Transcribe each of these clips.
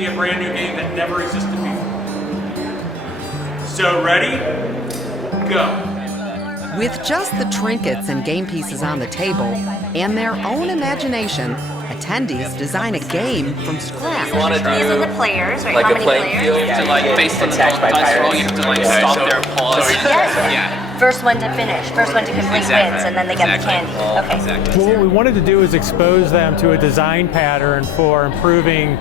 be a brand new game that never existed before. So ready? Go. With just the trinkets and game pieces on the table and their own imagination, attendees design a game from scratch. These are the players, right? Like How a many playing players? field to like based on the dice roll, you have to like stop their pause. Yes. Yeah. First one to finish, first one to complete wins, and then they get the candy. Okay. Exactly. Well, what we wanted to do is expose them to a design pattern for improving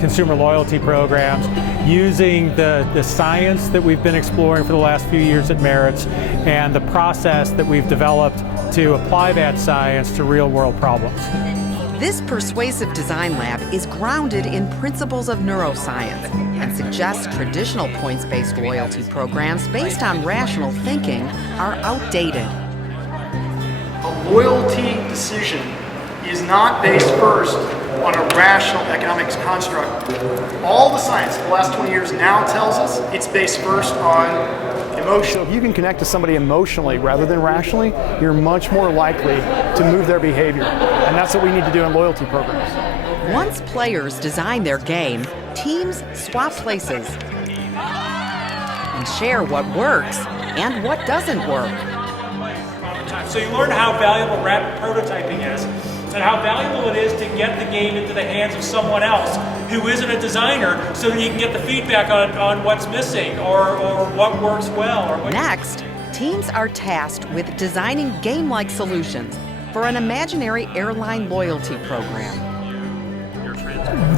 consumer loyalty programs using the science that we've been exploring for the last few years at Maritz and the process that we've developed to apply that science to real-world problems. This Persuasive Design Lab is grounded in principles of neuroscience and suggests traditional points-based loyalty programs based on rational thinking are outdated. A loyalty decision is not based first on a rational economics construct. All the science of the last 20 years now tells us it's based first on emotion. If you can connect to somebody emotionally rather than rationally, you're much more likely to move their behavior. And that's what we need to do in loyalty programs. Once players design their game, teams swap places and share what works and what doesn't work. So you learn how valuable rapid prototyping is and how valuable it is to get the game into the hands of someone else who isn't a designer so that you can get the feedback on what's missing or what works well. Or what Next, teams are tasked with designing game-like solutions for an imaginary airline loyalty program.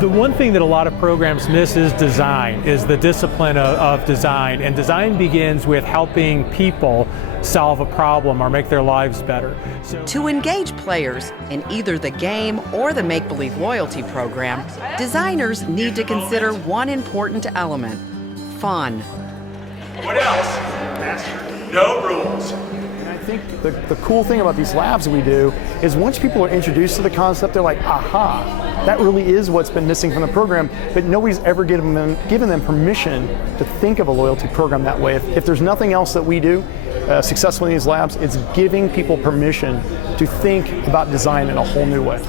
The one thing that a lot of programs miss is design, is the discipline of design. And design begins with helping people solve a problem or make their lives better. To engage players in either the game or the make-believe loyalty program, designers need to consider one important element: fun. What else? No rules. I think the cool thing about these labs we do is once people are introduced to the concept, they're like, aha, that really is what's been missing from the program, but nobody's ever given them permission to think of a loyalty program that way. If there's nothing else that we do successfully in these labs, it's giving people permission to think about design in a whole new way.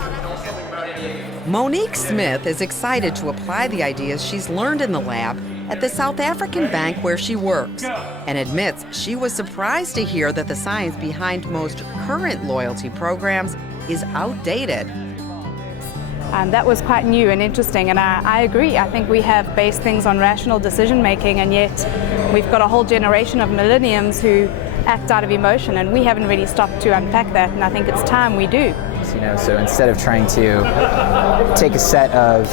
Monique Smith is excited to apply the ideas she's learned in the lab at the South African bank where she works, and admits she was surprised to hear that the science behind most current loyalty programs is outdated. That was quite new and interesting, and I agree. I think we have based things on rational decision making, and yet we've got a whole generation of millenniums who act out of emotion, and we haven't really stopped to unpack that, and I think it's time we do. So instead of trying to take a set of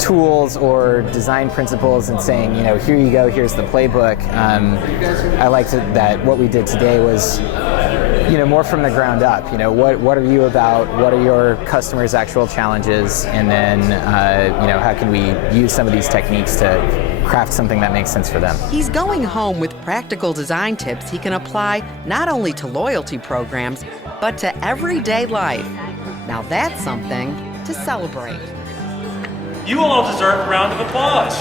tools or design principles and saying, here you go, here's the playbook, I liked that what we did today was more from the ground up. What are you about? What are your customers' actual challenges? And then, how can we use some of these techniques to craft something that makes sense for them? He's going home with practical design tips he can apply not only to loyalty programs, but to everyday life. Now that's something to celebrate. You all deserve a round of applause.